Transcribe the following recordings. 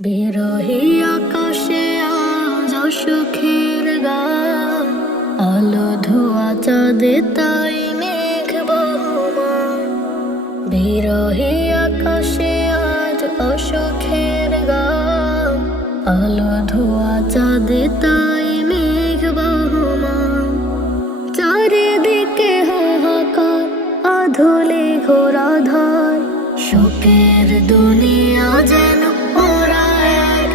বিরহী আকাশে, আজ অসুখের গান। আলো ধোয়া চাঁদে, তাই মেঘ বহমান। বিরহী আকাশে, আজ অসুখের গান। আলো ধোয়া চাঁদে, তাই মেঘ বহমান। চারিদিকে হাহাকার, আধুলি ঘোরা ধার শোকের দুনিয়া যেন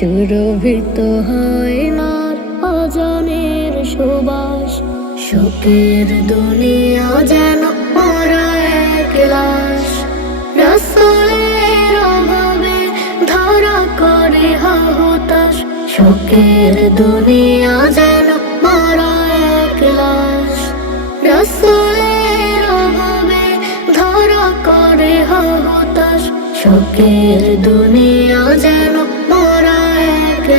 সুরভিত হয় নার অজানের সুবাস। শোকের দুনিয়া যেন ওরা এক লাশ। রাসূলের অভাবে ধরা করে হতাশ। শোকের দুনিয়া যেন ওরা এক লাশ। রাসূলের অভাবে ধরা করে হতাশ। শোকের দুনিয়া যেন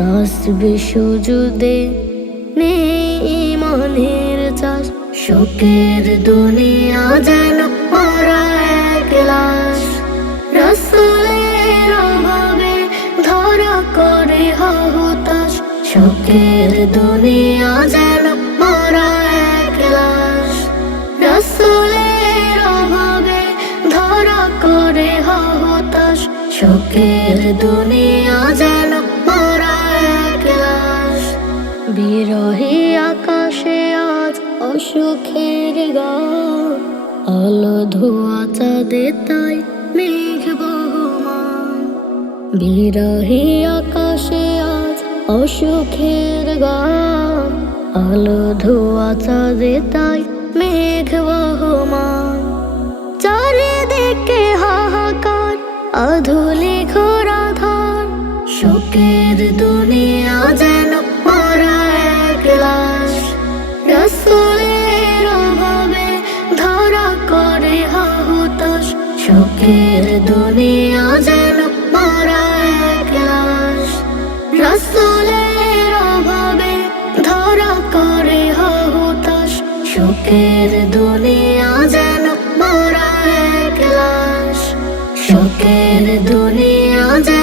তসবি নেই ইমানের চাষ, শোকের দুনিয়া যেন ধরা করে শোকের দুনিয়া যেন অভাবে ধরা করে হতাশ, শোকের দুনিয়া যেন বিরহী আকাশে আজ অসুখের গান। আলো ধোয়া চাঁদে তাই মেঘ বহমান। বিরহী আকাশে আজ অসুখের গান। আলো ধোয়া চাঁদে তাই মেঘ বহমান। চারিদিকে হাহাকার আধুলি ঘোরা ধার শোকের দুনিয়া পাখির দুনিয়া যেন মরা আকাশ। রসলের অভাবে ধরা করে হতাশ সুখের দুনিয়া যেন মরা আকাশ। সুখের দুনিয়া যেন